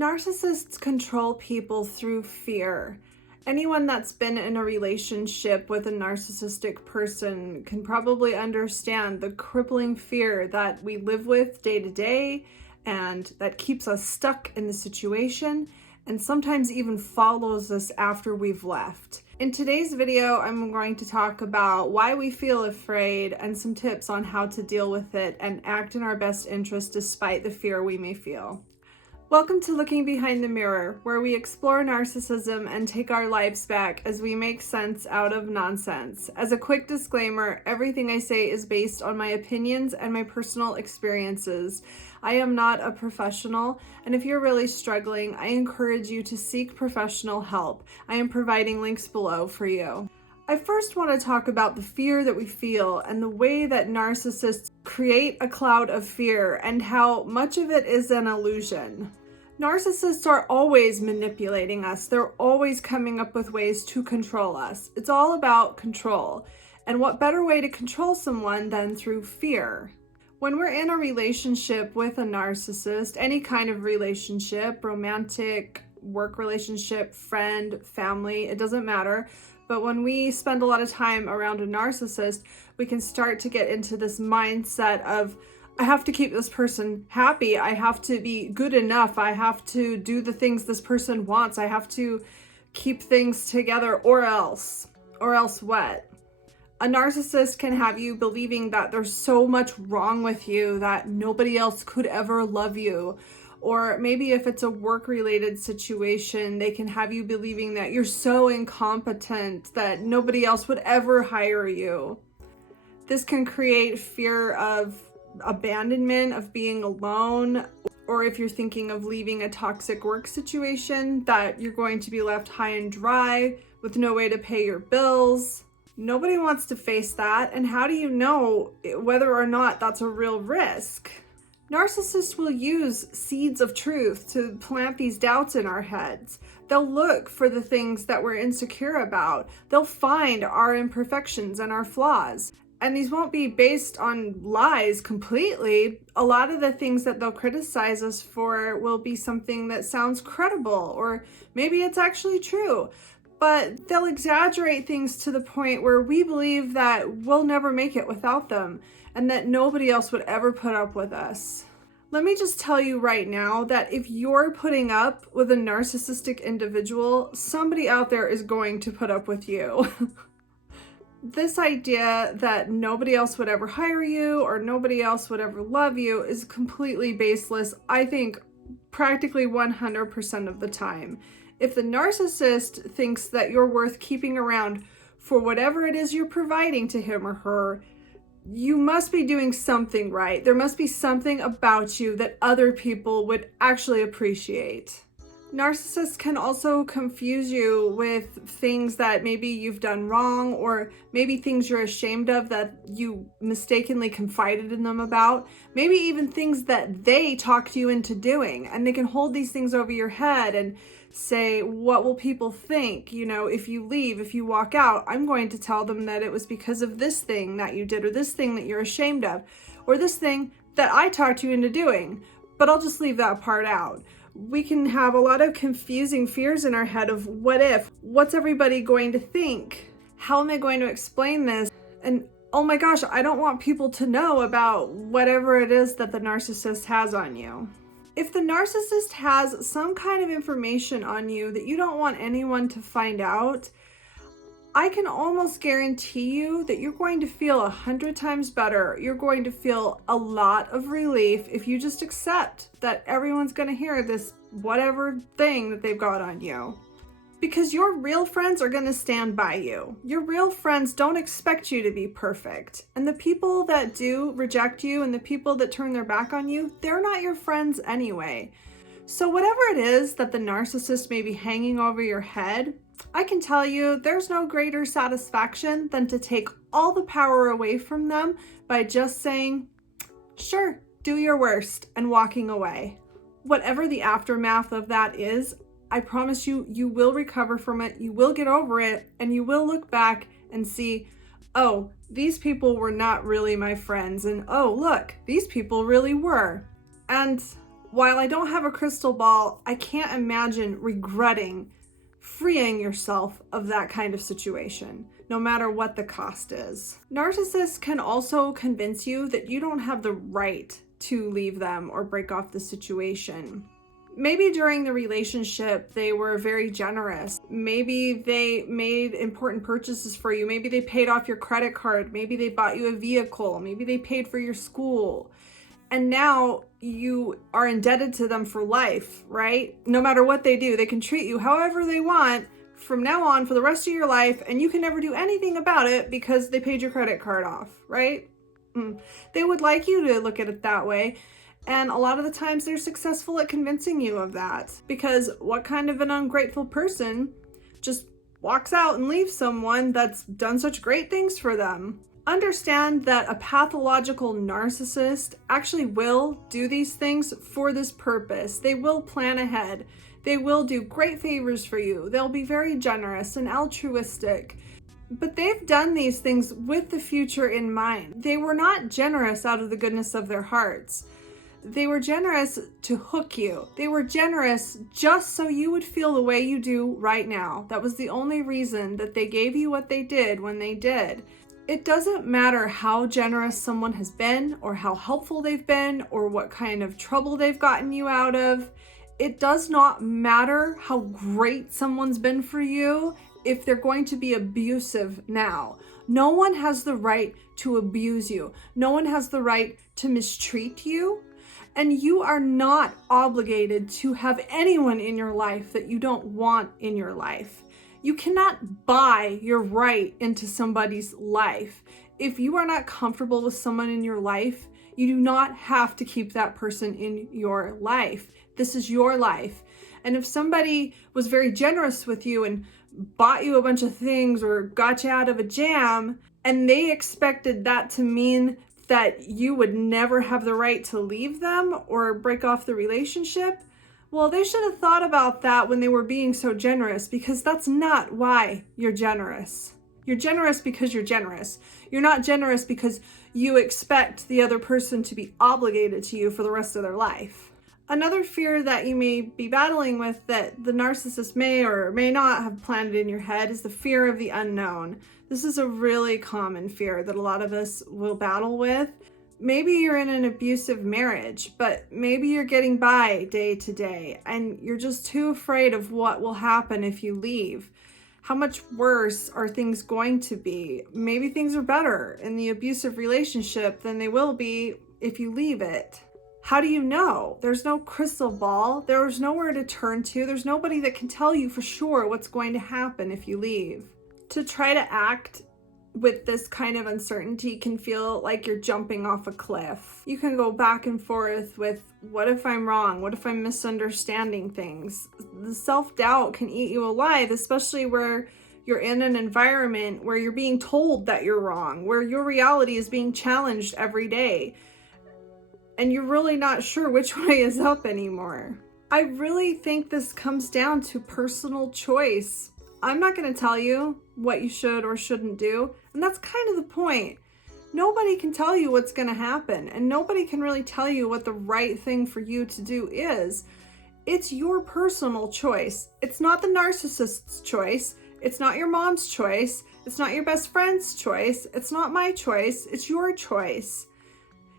Narcissists control people through fear. Anyone that's been in a relationship with a narcissistic person can probably understand the crippling fear that we live with day to day and that keeps us stuck in the situation and sometimes even follows us after we've left. In today's video, I'm going to talk about why we feel afraid and some tips on how to deal with it and act in our best interest despite the fear we may feel. Welcome to Looking Behind the Mirror, where we explore narcissism and take our lives back as we make sense out of nonsense. As a quick disclaimer, everything I say is based on my opinions and my personal experiences. I am not a professional, and if you're really struggling, I encourage you to seek professional help. I am providing links below for you. I first want to talk about the fear that we feel and the way that narcissists create a cloud of fear and how much of it is an illusion. Narcissists are always manipulating us. They're always coming up with ways to control us. It's all about control. And what better way to control someone than through fear? When we're in a relationship with a narcissist, any kind of relationship, romantic, work relationship, friend, family, it doesn't matter. But when we spend a lot of time around a narcissist, we can start to get into this mindset of, I have to keep this person happy. I have to be good enough. I have to do the things this person wants. I have to keep things together or else. Or else what? A narcissist can have you believing that there's so much wrong with you that nobody else could ever love you. Or maybe if it's a work-related situation, they can have you believing that you're so incompetent that nobody else would ever hire you. This can create fear of abandonment, of being alone, or if you're thinking of leaving a toxic work situation, that you're going to be left high and dry with no way to pay your bills. Nobody wants to face that, and how do you know whether or not that's a real risk? Narcissists will use seeds of truth to plant these doubts in our heads. They'll look for the things that we're insecure about. They'll find our imperfections and our flaws. And these won't be based on lies completely. A lot of the things that they'll criticize us for will be something that sounds credible, or maybe it's actually true. But they'll exaggerate things to the point where we believe that we'll never make it without them and that nobody else would ever put up with us. Let me just tell you right now that if you're putting up with a narcissistic individual, somebody out there is going to put up with you. This idea that nobody else would ever hire you or nobody else would ever love you is completely baseless, I think, practically 100% of the time. If the narcissist thinks that you're worth keeping around for whatever it is you're providing to him or her, you must be doing something right. There must be something about you that other people would actually appreciate. Narcissists can also confuse you with things that maybe you've done wrong, or maybe things you're ashamed of that you mistakenly confided in them about. Maybe even things that they talked you into doing, and they can hold these things over your head and say, what will people think? You know, if you leave, if you walk out, I'm going to tell them that it was because of this thing that you did, or this thing that you're ashamed of, or this thing that I talked you into doing, but I'll just leave that part out. We can have a lot of confusing fears in our head of what if, what's everybody going to think? How am I going to explain this? And oh my gosh, I don't want people to know about whatever it is that the narcissist has on you. If the narcissist has some kind of information on you that you don't want anyone to find out, I can almost guarantee you that you're going to feel 100 times better. You're going to feel a lot of relief if you just accept that everyone's going to hear this whatever thing that they've got on you. Because your real friends are going to stand by you. Your real friends don't expect you to be perfect. And the people that do reject you and the people that turn their back on you, they're not your friends anyway. So whatever it is that the narcissist may be hanging over your head, I can tell you there's no greater satisfaction than to take all the power away from them by just saying, sure, do your worst, and walking away. Whatever the aftermath of that is, I promise you, you will recover from it, you will get over it, and you will look back and see, oh, these people were not really my friends, and oh, look, these people really were. And while I don't have a crystal ball, I can't imagine regretting freeing yourself of that kind of situation, no matter what the cost is. Narcissists can also convince you that you don't have the right to leave them or break off the situation. Maybe during the relationship, they were very generous. Maybe they made important purchases for you. Maybe they paid off your credit card. Maybe they bought you a vehicle. Maybe they paid for your school. And now you are indebted to them for life, right? No matter what they do, they can treat you however they want from now on for the rest of your life, and you can never do anything about it because they paid your credit card off, right? They would like you to look at it that way. And a lot of the times they're successful at convincing you of that, because what kind of an ungrateful person just walks out and leaves someone that's done such great things for them? Understand that a pathological narcissist actually will do these things for this purpose. They will plan ahead. They will do great favors for you. They'll be very generous and altruistic. But they've done these things with the future in mind. They were not generous out of the goodness of their hearts. They were generous to hook you. They were generous just so you would feel the way you do right now. That was the only reason that they gave you what they did when they did. It doesn't matter how generous someone has been or how helpful they've been or what kind of trouble they've gotten you out of. It does not matter how great someone's been for you if they're going to be abusive now. No one has the right to abuse you. No one has the right to mistreat you. And you are not obligated to have anyone in your life that you don't want in your life. You cannot buy your right into somebody's life. If you are not comfortable with someone in your life, you do not have to keep that person in your life. This is your life. And if somebody was very generous with you and bought you a bunch of things or got you out of a jam, and they expected that to mean that you would never have the right to leave them or break off the relationship, well, they should have thought about that when they were being so generous, because that's not why you're generous. You're generous because you're generous. You're not generous because you expect the other person to be obligated to you for the rest of their life. Another fear that you may be battling with that the narcissist may or may not have planted in your head is the fear of the unknown. This is a really common fear that a lot of us will battle with. Maybe you're in an abusive marriage, but maybe you're getting by day to day and you're just too afraid of what will happen if you leave. How much worse are things going to be? Maybe things are better in the abusive relationship than they will be if you leave it. How do you know? There's no crystal ball. There's nowhere to turn to. There's nobody that can tell you for sure what's going to happen if you leave. To try to act with this kind of uncertainty can feel like you're jumping off a cliff. You can go back and forth with, what if I'm wrong? What if I'm misunderstanding things? The self-doubt can eat you alive, especially where you're in an environment where you're being told that you're wrong, where your reality is being challenged every day, and you're really not sure which way is up anymore. I really think this comes down to personal choice. I'm not going to tell you what you should or shouldn't do, and that's kind of the point. Nobody can tell you what's going to happen, and nobody can really tell you what the right thing for you to do is. It's your personal choice. It's not the narcissist's choice. It's not your mom's choice. It's not your best friend's choice. It's not my choice. It's your choice.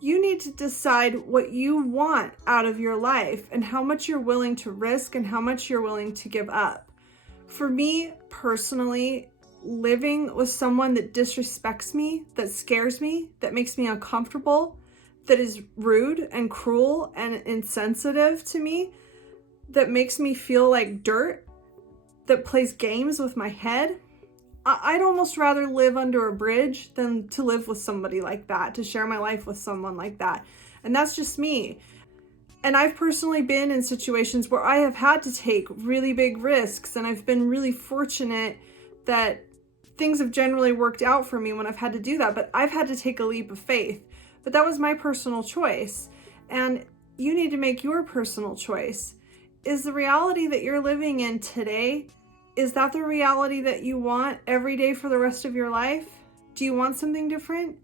You need to decide what you want out of your life and how much you're willing to risk and how much you're willing to give up. For me, personally, living with someone that disrespects me, that scares me, that makes me uncomfortable, that is rude and cruel and insensitive to me, that makes me feel like dirt, that plays games with my head, I'd almost rather live under a bridge than to live with somebody like that, to share my life with someone like that. And that's just me. And I've personally been in situations where I have had to take really big risks, and I've been really fortunate that things have generally worked out for me when I've had to do that, but I've had to take a leap of faith. But that was my personal choice, and you need to make your personal choice. Is the reality that you're living in today, is that the reality that you want every day for the rest of your life? Do you want something different?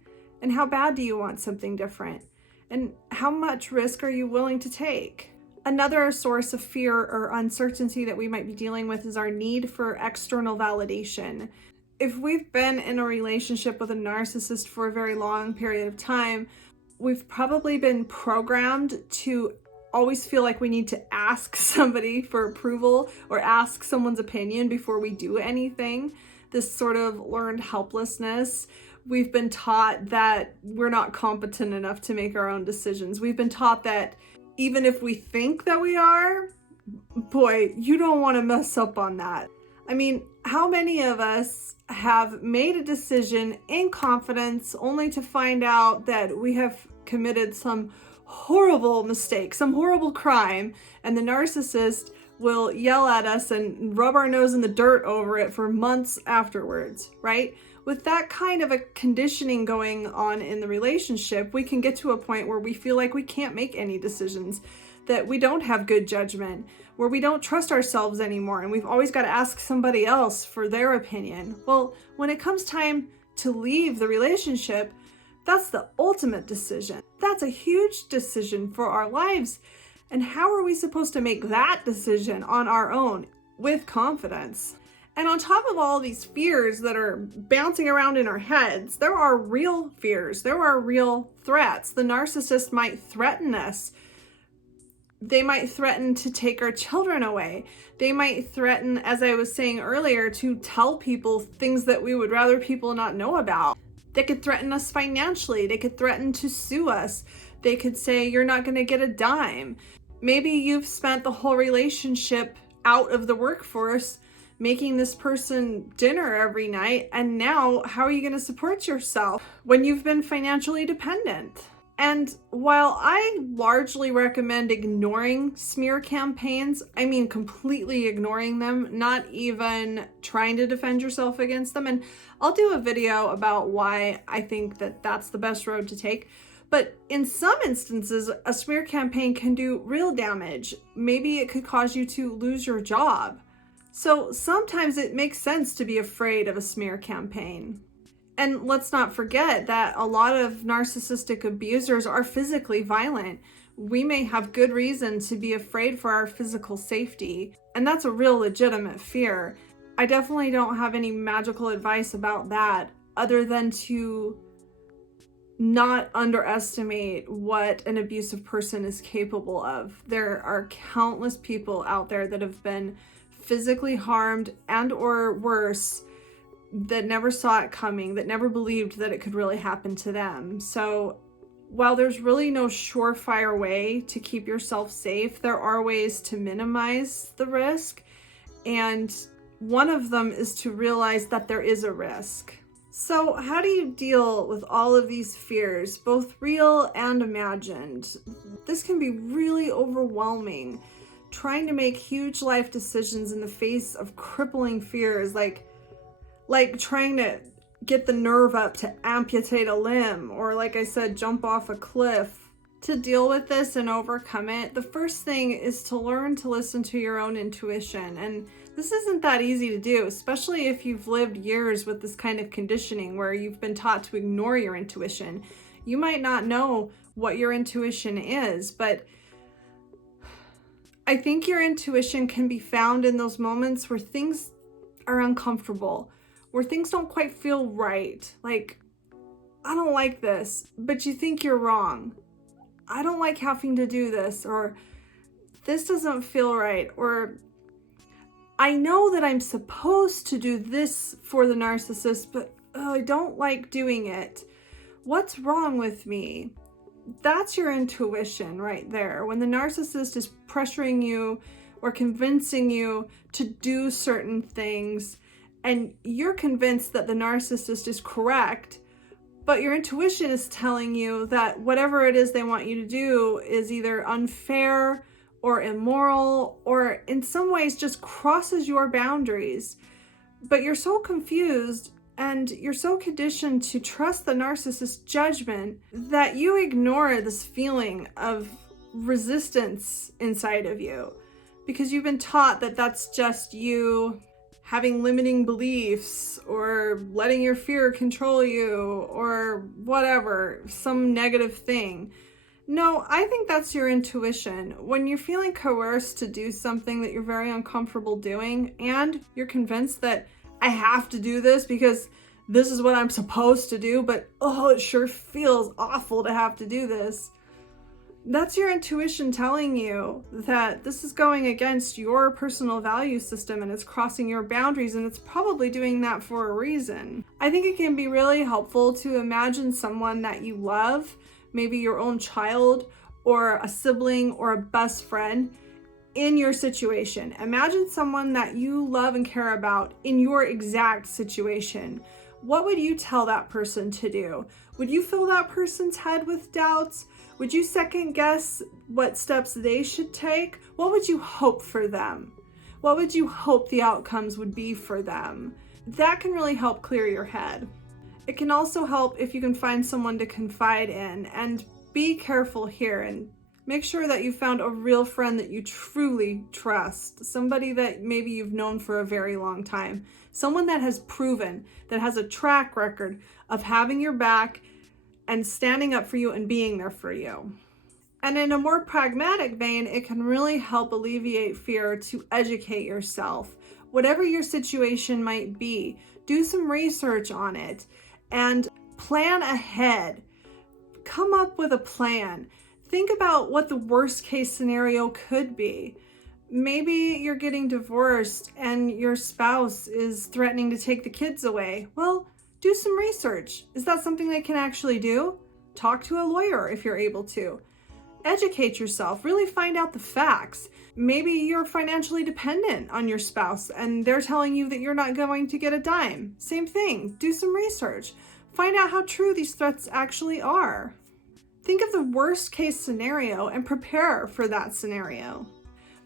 And how bad do you want something different? And how much risk are you willing to take? Another source of fear or uncertainty that we might be dealing with is our need for external validation. If we've been in a relationship with a narcissist for a very long period of time, we've probably been programmed to always feel like we need to ask somebody for approval or ask someone's opinion before we do anything. This sort of learned helplessness. We've been taught that we're not competent enough to make our own decisions. We've been taught that even if we think that we are, boy, you don't want to mess up on that. I mean, how many of us have made a decision in confidence only to find out that we have committed some horrible mistake, some horrible crime, and the narcissist will yell at us and rub our nose in the dirt over it for months afterwards, right? With that kind of a conditioning going on in the relationship, we can get to a point where we feel like we can't make any decisions, that we don't have good judgment, where we don't trust ourselves anymore, and we've always got to ask somebody else for their opinion. Well, when it comes time to leave the relationship, that's the ultimate decision. That's a huge decision for our lives. And how are we supposed to make that decision on our own with confidence? And on top of all these fears that are bouncing around in our heads, there are real fears. There are real threats. The narcissist might threaten us. They might threaten to take our children away. They might threaten, as I was saying earlier, to tell people things that we would rather people not know about. They could threaten us financially. They could threaten to sue us. They could say, you're not going to get a dime. Maybe you've spent the whole relationship out of the workforce making this person dinner every night, and now how are you going to support yourself when you've been financially dependent? And while I largely recommend ignoring smear campaigns, I mean completely ignoring them, not even trying to defend yourself against them, and I'll do a video about why I think that that's the best road to take. But in some instances, a smear campaign can do real damage. Maybe it could cause you to lose your job. So sometimes it makes sense to be afraid of a smear campaign. And let's not forget that a lot of narcissistic abusers are physically violent. We may have good reason to be afraid for our physical safety, and that's a real legitimate fear. I definitely don't have any magical advice about that other than to not underestimate what an abusive person is capable of. There are countless people out there that have been physically harmed and or worse, that never saw it coming, that never believed that it could really happen to them. So while there's really no surefire way to keep yourself safe, there are ways to minimize the risk. And one of them is to realize that there is a risk. So how do you deal with all of these fears, both real and imagined? This can be really overwhelming. Trying to make huge life decisions in the face of crippling fears, like trying to get the nerve up to amputate a limb, or like I said, jump off a cliff. To deal with this and overcome it, the first thing is to learn to listen to your own intuition. And this isn't that easy to do, especially if you've lived years with this kind of conditioning where you've been taught to ignore your intuition. You might not know what your intuition is, but I think your intuition can be found in those moments where things are uncomfortable, where things don't quite feel right. Like, I don't like this, but you think you're wrong. I don't like having to do this, or this doesn't feel right, or I know that I'm supposed to do this for the narcissist, but I don't like doing it. What's wrong with me? That's your intuition right there. When the narcissist is pressuring you or convincing you to do certain things, and you're convinced that the narcissist is correct, but your intuition is telling you that whatever it is they want you to do is either unfair or immoral, or in some ways just crosses your boundaries. But you're so confused and you're so conditioned to trust the narcissist's judgment that you ignore this feeling of resistance inside of you, because you've been taught that that's just you having limiting beliefs, or letting your fear control you, or whatever, some negative thing. No, I think that's your intuition. When you're feeling coerced to do something that you're very uncomfortable doing, and you're convinced that I have to do this because this is what I'm supposed to do, but oh, it sure feels awful to have to do this. That's your intuition telling you that this is going against your personal value system and it's crossing your boundaries, and it's probably doing that for a reason. I think it can be really helpful to imagine someone that you love, maybe your own child or a sibling or a best friend, in your situation. Imagine someone that you love and care about in your exact situation. What would you tell that person to do? Would you fill that person's head with doubts? Would you second guess what steps they should take? What would you hope for them? What would you hope the outcomes would be for them? That can really help clear your head. It can also help if you can find someone to confide in, and be careful here and make sure that you found a real friend that you truly trust, somebody that maybe you've known for a very long time, someone that has proven, that has a track record of having your back and standing up for you and being there for you. And in a more pragmatic vein, it can really help alleviate fear to educate yourself. Whatever your situation might be, do some research on it and plan ahead. Come up with a plan. Think about what the worst case scenario could be. Maybe you're getting divorced and your spouse is threatening to take the kids away. Well, do some research. Is that something they can actually do? Talk to a lawyer if you're able to. Educate yourself. Really find out the facts. Maybe you're financially dependent on your spouse and they're telling you that you're not going to get a dime. Same thing. Do some research. Find out how true these threats actually are. Think of the worst case scenario and prepare for that scenario.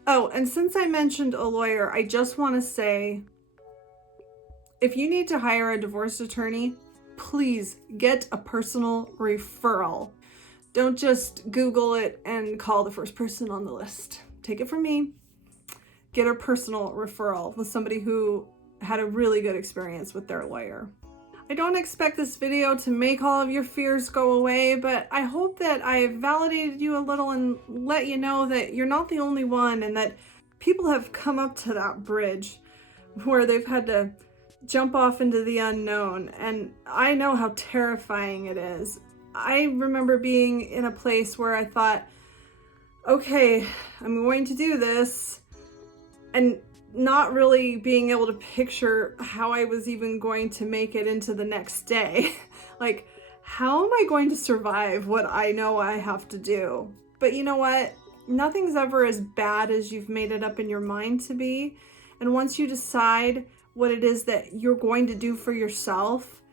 Oh, and since I mentioned a lawyer, I just want to say, if you need to hire a divorce attorney, please get a personal referral. Don't just Google it and call the first person on the list. Take it from me. Get a personal referral with somebody who had a really good experience with their lawyer. I don't expect this video to make all of your fears go away, but I hope that I validated you a little and let you know that you're not the only one, and that people have come up to that bridge where they've had to jump off into the unknown, and I know how terrifying it is. I remember being in a place where I thought, okay, I'm going to do this, and not really being able to picture how I was even going to make it into the next day. Like, how am I going to survive what I know I have to do? But you know what? Nothing's ever as bad as you've made it up in your mind to be. And once you decide what it is that you're going to do for yourself,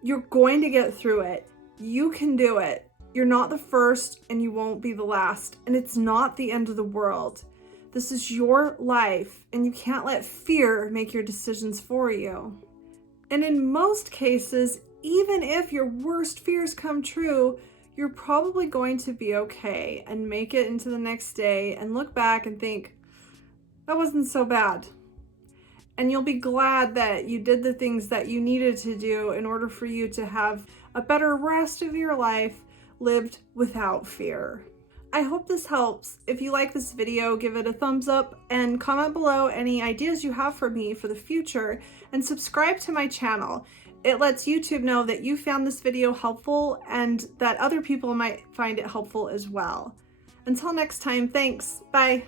you're going to get through it. You can do it. You're not the first and you won't be the last. And it's not the end of the world. This is your life, and you can't let fear make your decisions for you. And in most cases, even if your worst fears come true, you're probably going to be okay and make it into the next day and look back and think, that wasn't so bad. And you'll be glad that you did the things that you needed to do in order for you to have a better rest of your life lived without fear. I hope this helps. If you like this video, give it a thumbs up and comment below any ideas you have for me for the future, and subscribe to my channel. It lets YouTube know that you found this video helpful and that other people might find it helpful as well. Until next time, thanks. Bye.